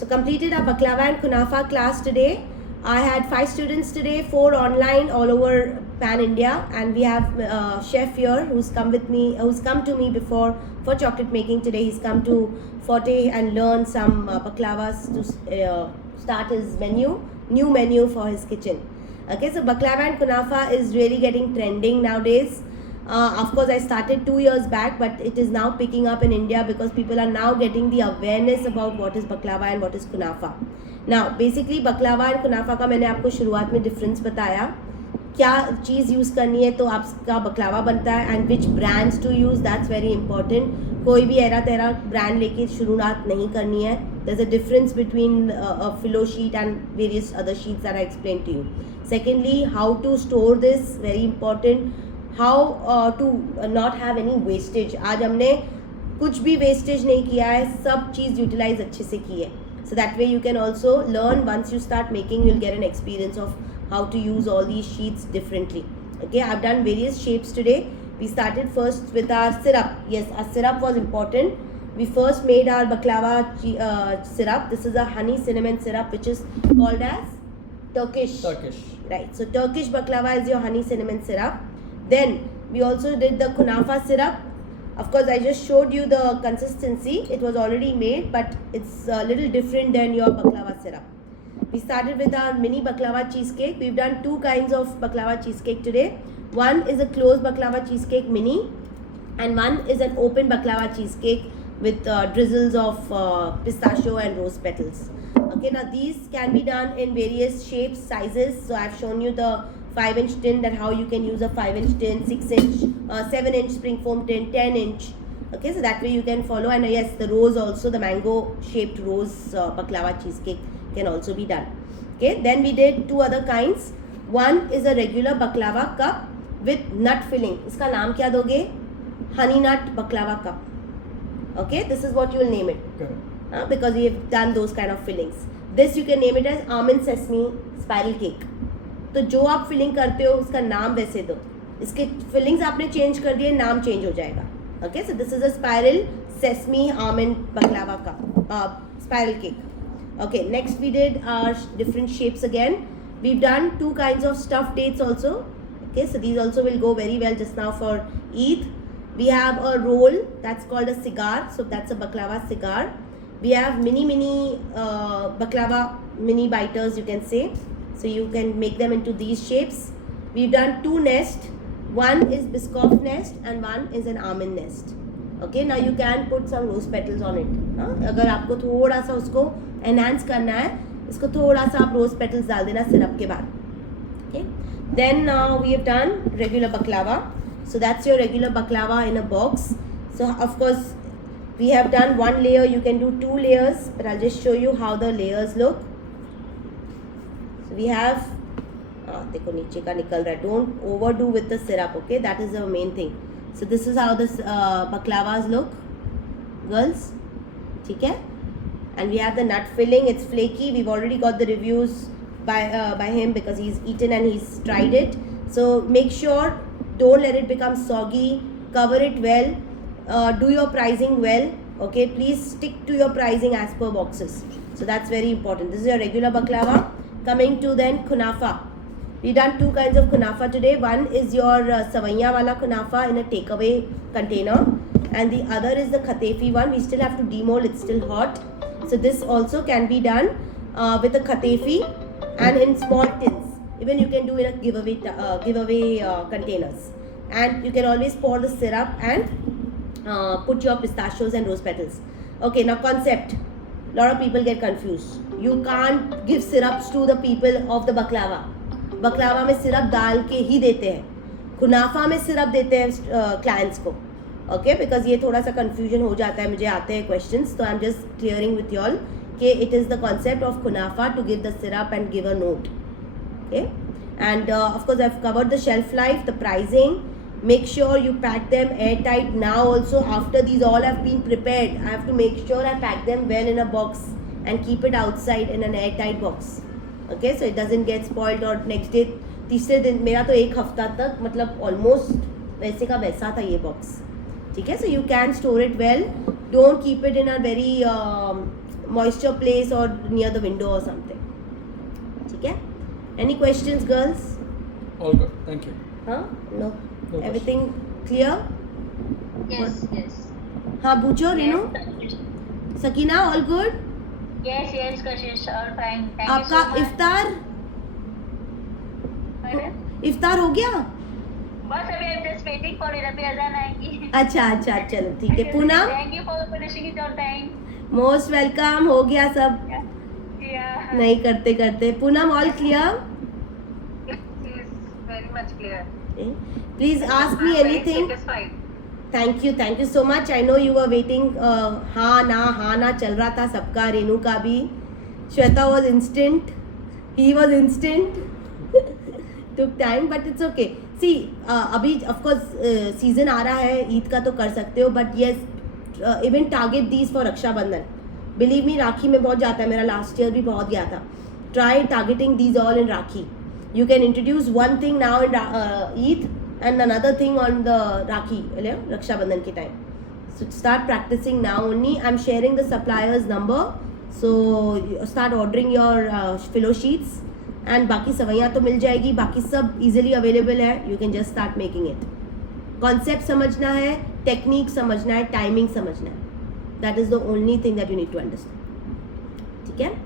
So completed our baklava and kunafa class today. I had 5 students today, 4 online all over Pan India, and we have chef here who's come to me before for chocolate making. Today he's come to Forte and learn some baklavas to start his new menu for his kitchen. Okay, so baklava and kunafa is really getting trending nowadays. Of course, I started 2 years back, but it is now picking up in India because people are now getting the awareness about what is baklava and what is kunafa. Now, basically baklava and kunafa का मैंने आपको शुरुआत में difference बताया, क्या चीज़ use करनी है तो आपका बकलावा बनता है, and which brands to use, that's very important. कोई भी एरा तेरा ब्रांड लेके शुरुआत नहीं करनी है. There is a difference between a filo sheet and various other sheets that I explain to you. Secondly, how to store this, very important. How to not have any wastage. आज हमने कुछ भी wastage नहीं किया है, सब चीज़ utilise अच्छे से की है. So that way you can also learn, once you start making, you'll get an experience of how to use all these sheets differently. Okay, I've done various shapes today. We started first with our syrup. Yes, our syrup was important. We first made our baklava syrup. This is a honey cinnamon syrup which is called as Turkish. Right, so Turkish baklava is your honey cinnamon syrup. Then we also did the kunafa syrup. Of course, I just showed you the consistency. It was already made, but it's a little different than your baklava syrup. We started with our mini baklava cheesecake. We've done 2 kinds of baklava cheesecake today. One is a closed baklava cheesecake mini, and one is an open baklava cheesecake with drizzles of pistachio and rose petals. Okay, now these can be done in various shapes, sizes. So I've shown you the 5-inch tin, that how you can use a 5-inch tin, 6-inch, 7-inch spring foam tin, 10-inch. Okay, so that way you can follow. And yes, the rose also, the mango shaped rose baklava cheesecake can also be done. Okay, then we did 2 other kinds. One is a regular baklava cup with nut filling. इसका नाम क्या दोगे? Honey nut baklava cup. Okay, this is what you will name it. Correct. Because we have done those kind of fillings. This you can name it as almond sesame spiral cake. तो जो आप filling करते हो उसका नाम वैसे दो. इसके फिलिंग्स आपने चेंज कर दिए, नाम चेंज हो जाएगा. Okay, so this is a spiral sesame almond baklava का spiral cake. Okay, next we did our different shapes again. We done 2 kinds of stuffed dates also. Okay, so these also will go very well just now for Eid. We have a roll that's called a cigar, so that's a baklava cigar. We have mini baklava mini biters, you can say. So you can make them into these shapes. We've done 2 nests. One is Biscoff nest and one is an almond nest. Okay, now you can put some rose petals on it. अगर आपको थोड़ा सा उसको enhance करना है, इसको थोड़ा सा आप rose petals डाल देना सिरप के बाद. Okay, then we have done regular baklava. So that's your regular baklava in a box. So of course we have done 1 layer. You can do 2 layers, but I'll just show you how the layers look. We have देखो नीचे का निकल रहा है. Don't overdo with the syrup. Okay, that is the main thing. So this is how this baklavas look, girls. ठीक है? And we have the nut filling. It's flaky. We've already got the reviews by him because he's eaten and he's tried it. So make sure don't let it become soggy. Cover it well. Do your pricing well. Okay, please stick to your pricing as per boxes. So that's very important. This is your regular baklava. Coming to then kunafa. We done 2 kinds of kunafa today. One is your savaiya wala kunafa in a takeaway container, and the other is the khatefi one. We still have to demold, it's still hot. So this also can be done with a khatefi and in small tins. Even you can do in a giveaway containers. And you can always pour the syrup and put your pistachios and rose petals. Okay, now concept. Lot of people get confused. You can't give syrups to the people of the baklava. बकलावा में syrup डाल के ही देते हैं, कुनाफा में syrup देते हैं clients को. Okay, because ये थोड़ा सा कंफ्यूजन हो जाता है, मुझे आते हैं क्वेश्चंस, तो I am just clearing with you all कि it is the concept of kunafa to give the syrup and give a note. Okay, and of course I have covered the shelf life, the pricing. Make sure you pack them airtight now also. After these all have been prepared, I have to make sure I pack them well in a box and keep it outside in an airtight box. Okay, so it doesn't get spoiled or next day, तीसरे दिन. मेरा तो 1 हफ्ता तक मतलब almost वैसे का वैसा था ये बॉक्स. ठीक है, so you can store it well. Don't keep it in a very moisture place or near the window or something. ठीक है? Any questions, girls? All good. Thank you. Huh? No. No Everything clear? Yes, yes. हाँ पूछो Renu. Sakina all good? Yes, yes, Kashish, all fine. Thank you आपका so much. इफ्तार हो गया? बस अभी I'm just waiting for it. अभी अजान आएगी. अच्छा अच्छा चलो ठीक है. Poonam Thank you for finishing it on time. Most welcome. हो गया सब. Yeah. नहीं करते करते. Poonam all clear? It is very much clear. Please ask me I'm very anything. satisfied. Thank you so much. I know you are waiting. हाँ ना चल रहा था सबका. रेनू का भी. Shweta was instant. He was instant. Took time but it's okay. See अभी of course season आ रहा है ईद का तो कर सकते हो but yes even target these for Rakshabandhan. Believe me Rakhi में बहुत जाता है. मेरा लास्ट ईयर भी बहुत गया था. Try targeting these all in rakhi. You can introduce one thing now in Eid and another thing on the Rakhi, Raksha Bandhan ki time. So start practicing now only. I'm sharing the supplier's number. So you start ordering your filo sheets and बाकी सवैयाँ तो मिल जाएगी. बाकी सब easily available है. You can just start making it. Concept समझना है, technique समझना है, timing समझना है. That is the only thing that you need to understand. ठीक है?